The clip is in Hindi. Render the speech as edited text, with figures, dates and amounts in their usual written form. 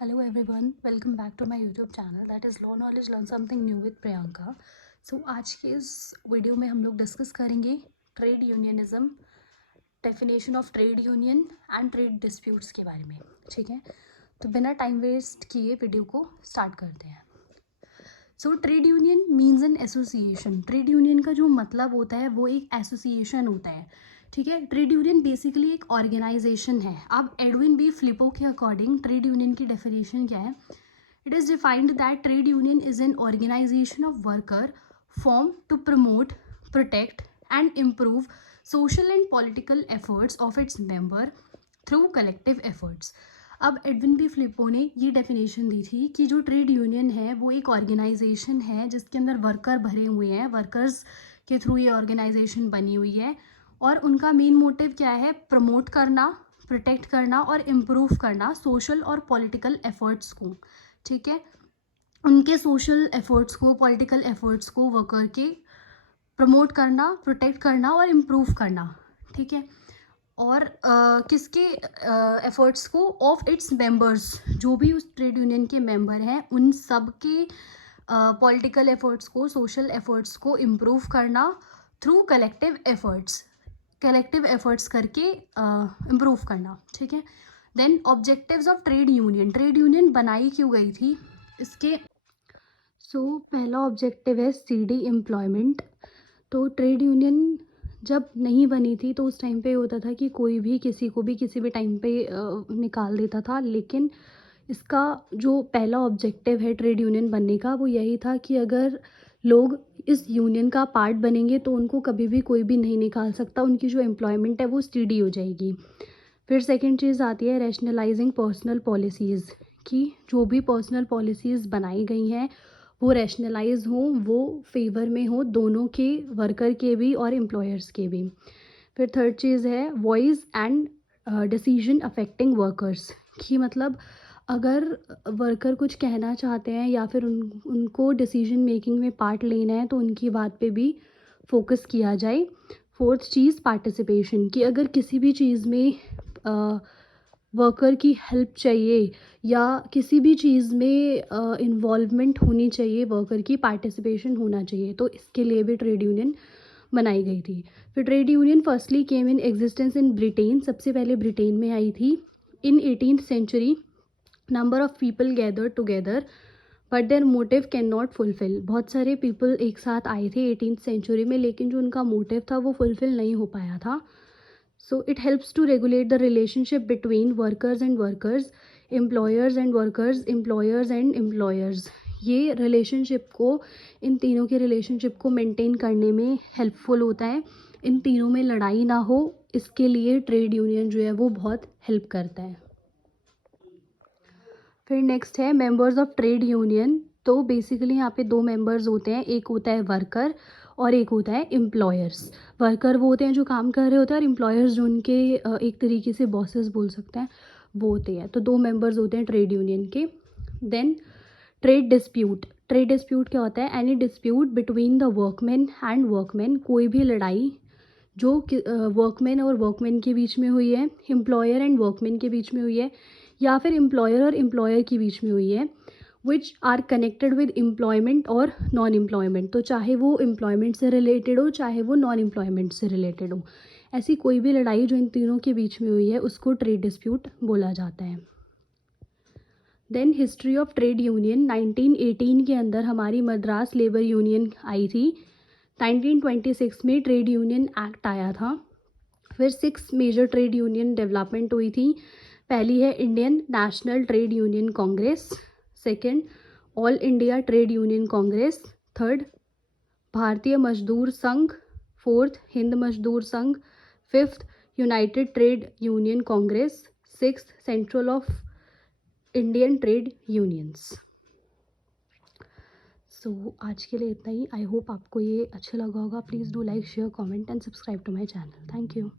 Hello everyone, welcome back to my YouTube channel that is Law Knowledge Learn Something New with Priyanka. So आज के इस वीडियो में हम लोग डिस्कस करेंगे trade unionism, definition of trade union and trade disputes के बारे में. ठीक है, तो बिना टाइम वेस्ट किए वीडियो को स्टार्ट करते हैं. So trade union means an association. Trade union का जो मतलब होता है वो एक एसोसिएशन होता है. ठीक है, ट्रेड यूनियन बेसिकली एक ऑर्गेनाइजेशन है. अब एडविन बी फ्लिपो के अकॉर्डिंग ट्रेड यूनियन की डेफिनेशन क्या है? It is defined that trade union is an organisation of worker form to promote, protect and improve social and political efforts of its member through collective efforts. अब एडविन बी फ्लिपो ने ये डेफिनेशन दी थी कि जो ट्रेड यूनियन है वो एक ऑर्गेनाइजेशन है जिसके अंदर वर्कर भरे हुए हैं, वर्कर्स के थ्रू ये ऑर्गेनाइजेशन बनी हुई है और उनका मेन मोटिव क्या है? प्रमोट करना, प्रोटेक्ट करना और इम्प्रूव करना सोशल और पॉलिटिकल एफर्ट्स को. ठीक है, उनके सोशल एफर्ट्स को, पॉलिटिकल एफर्ट्स को वर्कर के प्रमोट करना, प्रोटेक्ट करना और इम्प्रूव करना. ठीक है, और किसके एफर्ट्स को? ऑफ इट्स मेंबर्स, जो भी उस ट्रेड यूनियन के मेंबर हैं उन सब के पॉलिटिकल एफर्ट्स को, सोशल एफर्ट्स को इम्प्रूव करना थ्रू कलेक्टिव एफर्ट्स करके इम्प्रूव करना. ठीक है, then objectives of trade union. Trade union बनाई क्यों गई थी इसके? पहला ऑब्जेक्टिव है सीडी एम्प्लॉयमेंट. तो ट्रेड यूनियन जब नहीं बनी थी तो उस टाइम पे होता था कि कोई भी किसी को भी किसी भी टाइम पे निकाल देता था. लेकिन इसका जो पहला ऑब्जेक्टिव है ट्रेड यूनियन बनने का वो यही था कि अगर लोग इस यूनियन का पार्ट बनेंगे तो उनको कभी भी कोई भी नहीं निकाल सकता, उनकी जो एम्प्लॉयमेंट है वो स्टडी हो जाएगी. फिर सेकेंड चीज़ आती है रैशनलाइजिंग पर्सनल पॉलिसीज़, कि जो भी पर्सनल पॉलिसीज़ बनाई गई हैं वो रैशनलाइज हों, वो फेवर में हो दोनों के, वर्कर के भी और एम्प्लॉयर्स के भी. फिर थर्ड चीज़ है voice and decision affecting workers, कि मतलब अगर वर्कर कुछ कहना चाहते हैं या फिर उनको डिसीजन मेकिंग में पार्ट लेना है तो उनकी बात पे भी फोकस किया जाए. फोर्थ चीज़ पार्टिसिपेशन, कि अगर किसी भी चीज़ में वर्कर की हेल्प चाहिए या किसी भी चीज़ में इन्वॉल्वमेंट होनी चाहिए, वर्कर की पार्टिसिपेशन होना चाहिए, तो इसके लिए भी ट्रेड यूनियन बनाई गई थी. फिर trade union firstly came in existence in Britain. सबसे पहले ब्रिटेन में आई थी. In 18th century number of people gather together but their motive can not fulfil. बहुत सारे पीपल एक साथ आए थे 18th सेंचुरी में, लेकिन जो उनका मोटिव था वो फुलफिल नहीं हो पाया था. So it helps to regulate the relationship between workers and workers, employers and workers, employers and employers. ये रिलेशनशिप को, इन तीनों के रिलेशनशिप को मेंटेन करने में हेल्पफुल होता है. इन तीनों में लड़ाई ना हो इसके लिए ट्रेड यूनियन जो है वो बहुत हेल्प करता है. फिर नेक्स्ट है मेंबर्स ऑफ ट्रेड यूनियन. तो बेसिकली यहाँ पे दो मेंबर्स होते हैं, एक होता है वर्कर और एक होता है एम्प्लॉयर्स. वर्कर वो होते हैं जो काम कर रहे होते हैं और एम्प्लॉयर्स जो उनके एक तरीके से बॉसेस बोल सकते हैं वो होते हैं. तो दो मेंबर्स होते हैं ट्रेड यूनियन के. Then trade dispute. Trade dispute क्या होता है? Any dispute between the workman and workman, कोई भी लड़ाई जो वर्कमैन और वर्कमैन के बीच में हुई है, एम्प्लॉयर एंड वर्कमैन के बीच में हुई है, या फिर एम्प्लॉयर और एम्प्लॉयर के बीच में हुई है, which are connected with employment और नॉन एम्प्लॉयमेंट. तो चाहे वो एम्प्लॉयमेंट से रिलेटेड हो चाहे वो नॉन एम्प्लॉयमेंट से रिलेटेड हो, ऐसी कोई भी लड़ाई जो इन तीनों के बीच में हुई है उसको ट्रेड डिस्प्यूट बोला जाता है. Then history of trade union. 1918 के अंदर हमारी मद्रास लेबर यूनियन आई थी. 1926 में ट्रेड यूनियन एक्ट आया था. फिर 6 मेजर ट्रेड यूनियन डेवलपमेंट हुई थी. पहली है Indian National Trade Union Congress. Second All India Trade Union Congress. Third Bharatiya Mazdoor Sangh. Fourth Hind Mazdoor Sangh. Fifth United Trade Union Congress. Sixth central of Indian trade unions. So आज के लिए इतना ही. आई होप आपको ये अच्छा लगा होगा. Please do like, share, comment and subscribe to my channel. Thank you.